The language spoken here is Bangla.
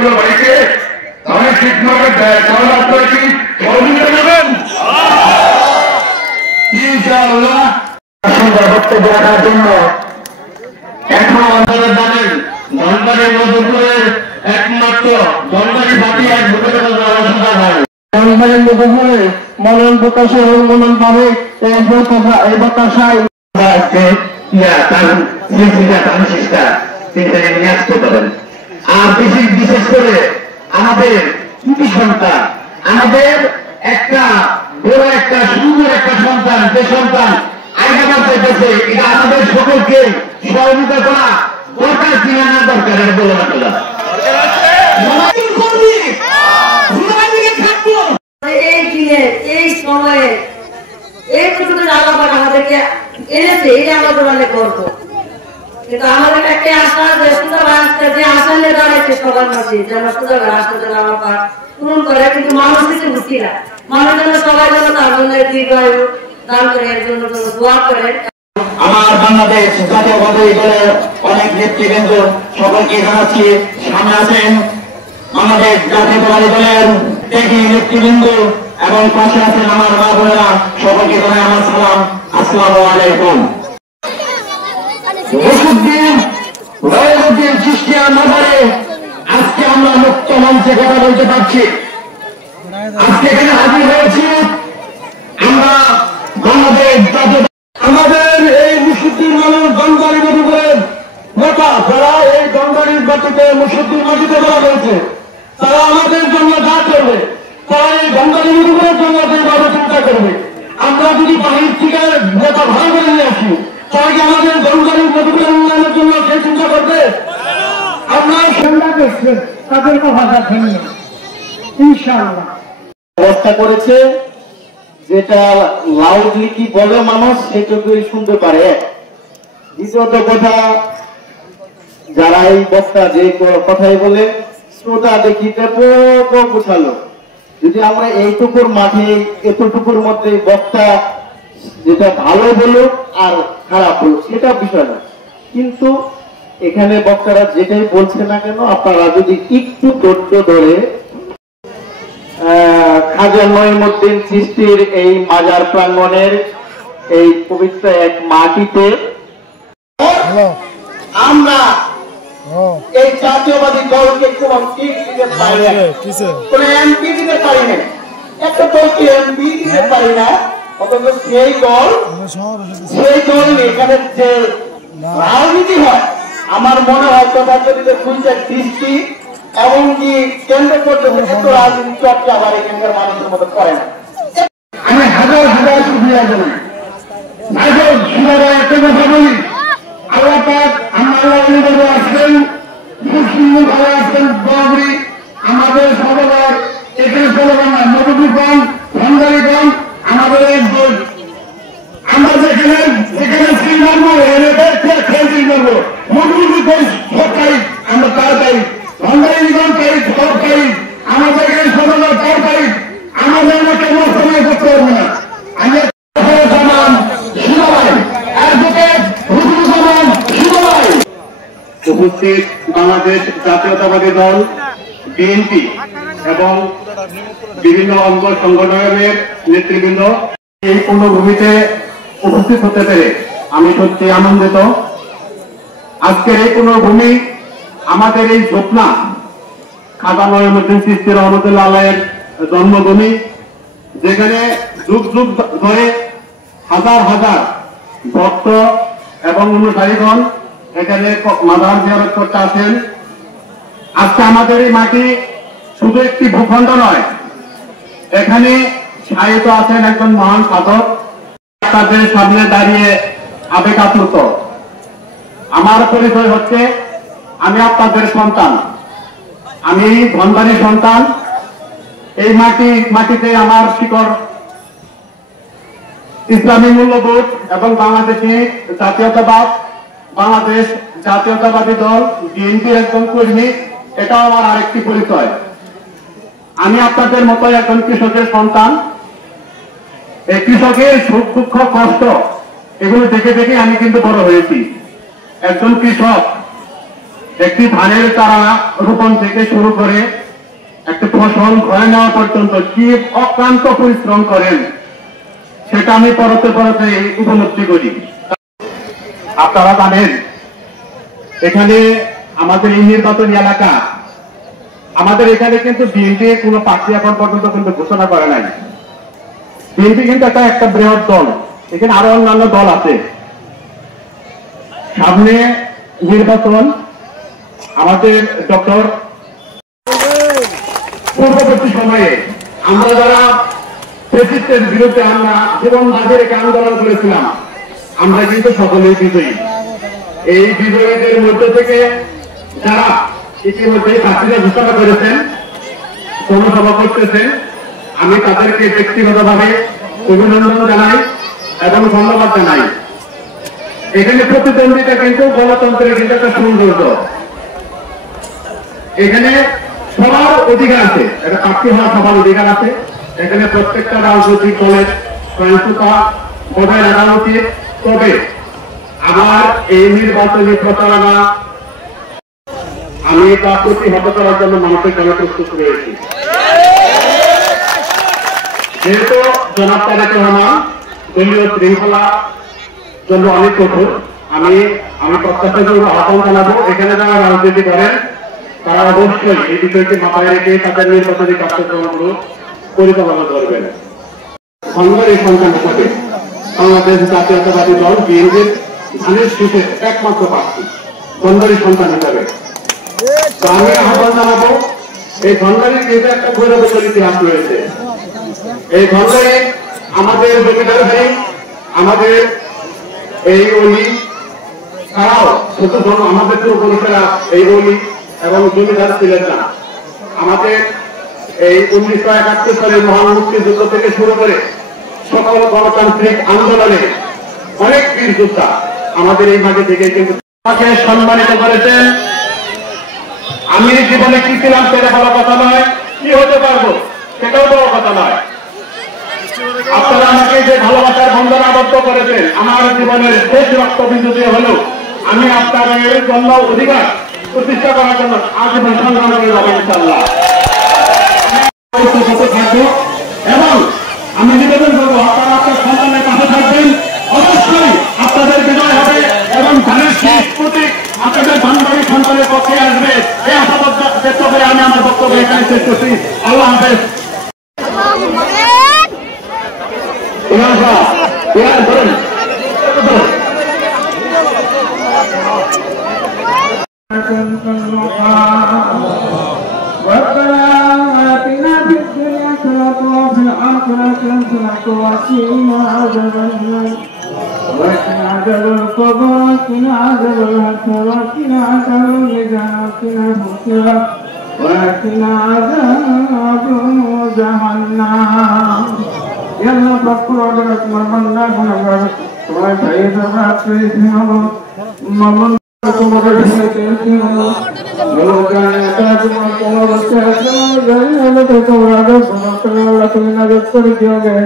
পয়সাগুলো বাড়িতে তাহলে ঠিকভাবে দেয়, তাহলে আপনারা কি সহযোগিতা নেবেন? ইনশাআল্লাহ। বক্তব্য রাখার জন্য এখন আমাদের জানেন ধনবাড়ি মধুপুরের একমাত্র ধনবাড়ি বাকি এক ভূমিকা ব্যবস্থা হয়। ধনবাড়ি মধুপুরে মনন প্রকাশে মনন পাবে এই বাতাসায় আর বিশেষ করে আমাদের সন্তান, আমাদের একটা বড় একটা সুন্দর একটা সন্তান, যে সন্তান আগামী চাইতেছে, এটা আমাদের সকলকে সহযোগিতা করা দরকার কিনা না দরকার এটা বলে না। এই দিনে এই সময়ে এই পর্যন্ত আল্লাহ আমাদেরকে এনেছে, এটা আমরা তোমাদের করবো। কিন্তু আমাদের একটা আশা যে সুযোগ আসতে, যে আশা নিয়ে দাঁড়াচ্ছে সবার মাঝে, যে আমরা সুযোগ আসতে যেন আমার পূরণ করে, কিন্তু মানুষ কিছু বুঝি না। মানুষ যেন সবাই যেন তার জন্য দীর্ঘায়ু দান করে, এর জন্য দোয়া করে। আমার বাংলাদেশ জাতীয়তাবাদী দলের অনেক নেতৃবৃন্দ সকলকে জানাচ্ছি, সামনে আছেন বাংলাদেশ জাতীয়তাবাদী দলের ত্যাগী নেতৃবৃন্দ এবং পাশে আছেন আমার মা বোনেরা, সকলকে জানাই আমার সালাম, আসসালামু আলাইকুম। আজকে আমরা মুক্ত মঞ্চে কথা বলতে পারছি। আজকে এখানে হাজির হয়েছি আমরা বাংলাদেশ জাতীয়, আমাদের এই মুসুদ্দিন মানুষ গঙ্গারি মধুপুরের নেতা, যারা এই গঙ্গারির মাটিতে মুসুদ্দিন মাটিতে বলা হয়েছে, তারা আমাদের জন্য যা করবে, তারা এই গঙ্গারি মধুপুরের জন্য যেভাবে চিন্তা করবে। আমরা যদি বাহির থেকে নেতা ভালো করে নিয়ে আসি, তারা কি আমাদের গঙ্গারি মধুপুরের উন্নয়নের জন্য সে চিন্তা করবে? আমরা সন্ধ্যা করছে তাদেরকে ভাষা ভেঙে ইনশাআল্লাহ ব্যবস্থা করেছে, যেটা লাউডলি কি বলে মানুষ সেটুকুই শুনতে পারে। দ্বিতীয়ত কথা, যারা এই বক্তা যে কথাই বলে শ্রোতা দেখিতে বোঝালো, যদি আমরা এইটুকুর মাঠে এতটুকুর মধ্যে বক্তা যেটা ভালো বলুক আর খারাপ বলুক সেটা বিষয় না, কিন্তু এখানে বক্তারা যেটাই বলছে না কেন, আপনারা যদি একটু ধৈর্য ধরে খাজা নঈমুদ্দিন চিশতির এই মাজার প্রাঙ্গণের এই পবিত্র এক মাটিতে আমরা এই জাতীয়বাদী দলকে কোন টিক দিতে পারি না, কোন এমপি দিতে পারি না, একটা দলকে এমপি দিতে পারি না, অথচ সেই দল এখানে যে রাজনীতি হয়, আমার মনে হয় তথাকথিত খুলছে দৃষ্টি এমনকি কেন্দ্র পর্যন্ত এত রাজনীতি চর্চা আবার এখানকার মানুষের মতো করে না। আমি হাজার হাজার সুবিধা জানাই, একটা কথা বলি, আল্লাহ পাক আমার আসবেন, মুসলিম ভালো আসবেন, বাবরি আমাদের সবার এখানে চলবেন না, মধুপুরগণ ভঙ্গারীগণ আমাদের একজন, আমরা যেখানে সিল মারবো খেয়ে মারবো, মধুপুর সরকারি আমরা তাড়াতাড়ি, ভঙ্গারীগণ তাই সরকারি, আমাদের এখানে সদর সরকারি, আমাদের মতো সময় করতে পারবো না। আমি উপস্থিত বাংলাদেশ জাতীয়তাবাদী দল বিএনপি এবং বিভিন্ন অঙ্গ সংগঠনের নেতৃবৃন্দ, এই পূর্ণভূমিতে উপস্থিত হতে পেরে আমি সত্যি আনন্দিত। আজকের এই পূর্ণভূমি আমাদের এই স্বপ্না খাজা নঈমুদ্দিন চিশতি রহমতুল্লাহ আলাইহির জন্মভূমি, যেখানে যুগ যুগ ধরে হাজার হাজার ভক্ত এবং অনুসারীগণ এখানে মাজার জিয়ারত করতে আসেন। আজকে আমাদের এই মাটি শুধু একটি ভূখণ্ড নয়, এখানে শায়িত আছেন একজন মহান সাধক, তাদের সামনে দাঁড়িয়ে আবেগ আপ্লুত। আমার পরিচয় হচ্ছে, আমি আপনাদের সন্তান, আমি ধনবাড়ির সন্তান। এই মাটিতে আমার শিকড় ইসলামী মূল্যবোধ এবং বাংলাদেশি জাতীয়তাবাদ, বাংলাদেশ জাতীয়তাবাদী দল বিএনপির একজন কর্মী, এটাও আমার আরেকটি পরিচয়। আমি আপনাদের মতো একজন কৃষকের সন্তান। এই কৃষকের সুখ দুঃখ কষ্ট এগুলো দেখে দেখে আমি কিন্তু বড় হয়েছি। একজন কৃষক একটি ধানের চারা রোপণ থেকে শুরু করে একটা ফসল ঘরে নেওয়া পর্যন্ত কি অক্লান্ত পরিশ্রম করেন সেটা আমি পরতে পরতে উপলব্ধি করি। আপনারা জানেন এখানে আমাদের এই নির্বাচনী এলাকা, আমাদের এখানে কিন্তু বিএনপি কোনো প্রার্থী এখন পর্যন্ত কিন্তু ঘোষণা করে নাই। বিএনপি কিন্তু একটা বৃহৎ দল, এখানে আরো অন্যান্য দল আছে। সামনে নির্বাচন, আমাদের ডক্টর পূর্ববর্তী সময়ে আমরা যারা ফ্যাসিস্টের বিরুদ্ধে আমরা জীবন বাজি রেখে আন্দোলন করেছিলাম, আমরা কিন্তু সকলেই বিজয়ী। এই বিজয়ীদের মধ্যে থেকে যারা ইতিমধ্যে প্রার্থীরা ঘোষণা করেছেন, জনসভা করতেছেন, আমি তাদেরকে ব্যক্তিগতভাবে অভিনন্দন জানাই এবং ধন্যবাদ জানাই। এখানে প্রতিদ্বন্দ্বিতা কিন্তু গণতন্ত্রের কিন্তু একটা সৌন্দর্য। এখানে সবার অধিকার আছে, একটা প্রার্থী হওয়ার সবার অধিকার আছে। এখানে প্রত্যেকটা রাজনৈতিক দলের সহিংসতা বজায় রাখা উচিত। তবে আমার এই নির্বাচনী প্রচারণা আমি তা প্রতিহত করার জন্য মানুষের জন্য প্রস্তুত রয়েছি। যেহেতু জনাব তারেক রহমান দলীয় শৃঙ্খলা জন্য অনেক কঠোর, আমি প্রত্যাশা করবো, আহ্বান জানাবো এখানে যারা রাজনীতি করেন তারা অবশ্যই এই বিষয়টি মাথায় রেখে তাদের নির্বাচনী কার্যক্রমগুলো পরিচালনা করবেন। সংগ্রামী সন্তান হিসাবে বাংলাদেশ জাতীয়তাবাদী দল বিএনপির ধানের শীষের একমাত্র প্রার্থী সংগ্রামী সন্তান হিসাবে তো আমি আহ্বান জানাবো, এই ধনবাড়ির কিন্তু একটা গৌরবশালী ইতিহাস রয়েছে। এই ধনবাড়ি আমাদের জমিদার ভাই, আমাদের এই অলি তারাও ছোট আমাদের পূর্বপুরুষেরা এই অলি এবং জমিদার ছিলেন না। আমাদের এই 1971 সালের মহান মুক্তিযুদ্ধ থেকে শুরু করে সকল গণতান্ত্রিক আন্দোলনে অনেক বীর যোদ্ধা আমাদের এই মাঝে থেকে কিন্তু আমাকে সম্মানিত করেছেন। আমি জীবনে কি ছিলাম সেটা বড় কথা নয়, কি হতে পারবো সেটাও বড় কথা নয়। আপনারা আমাকে যে ভালোবাসার বন্ধনে আবদ্ধ করেছেন, আমার জীবনের শেষ রক্তবিন্দু দিয়ে হলেও আমি আপনাদের জন্য অধিকার প্রতিষ্ঠা করার জন্য আজীবন সংগ্রাম করে যাবো ইনশাআল্লাহ। থাকবো এবং আমি নিবেদন করবো আপনারা আপনার সন্তানের পাশে থাকবেন, অবশ্যই আপনাদের বিজয় হবে এবং ধানের শীষ প্রতীক আপনাদের ধনবাড়ি সন্তানের পক্ষে আসবে। এই আশাবাদ ব্যক্ত করে আমি আমার বক্তব্য এখানে শেষ করছি। আল্লাহ হাফেজ। ربنا آتنا في الدنيا حسنة وفي الآخرة حسنة وقنا عذاب النار وقنا عذاب القبر وقنا عذاب الحشر وقنا عذاب اللجان وقنا الحسرة وقنا عذاب جهنم. يا الله فاغفر لنا مرمنا ونغفر وسعيد الرحمن তোমাদের সাথে লোকানে তাজমা তোমার সাথে জানি না তো তোমরা তো তুমি না করে দিওগে।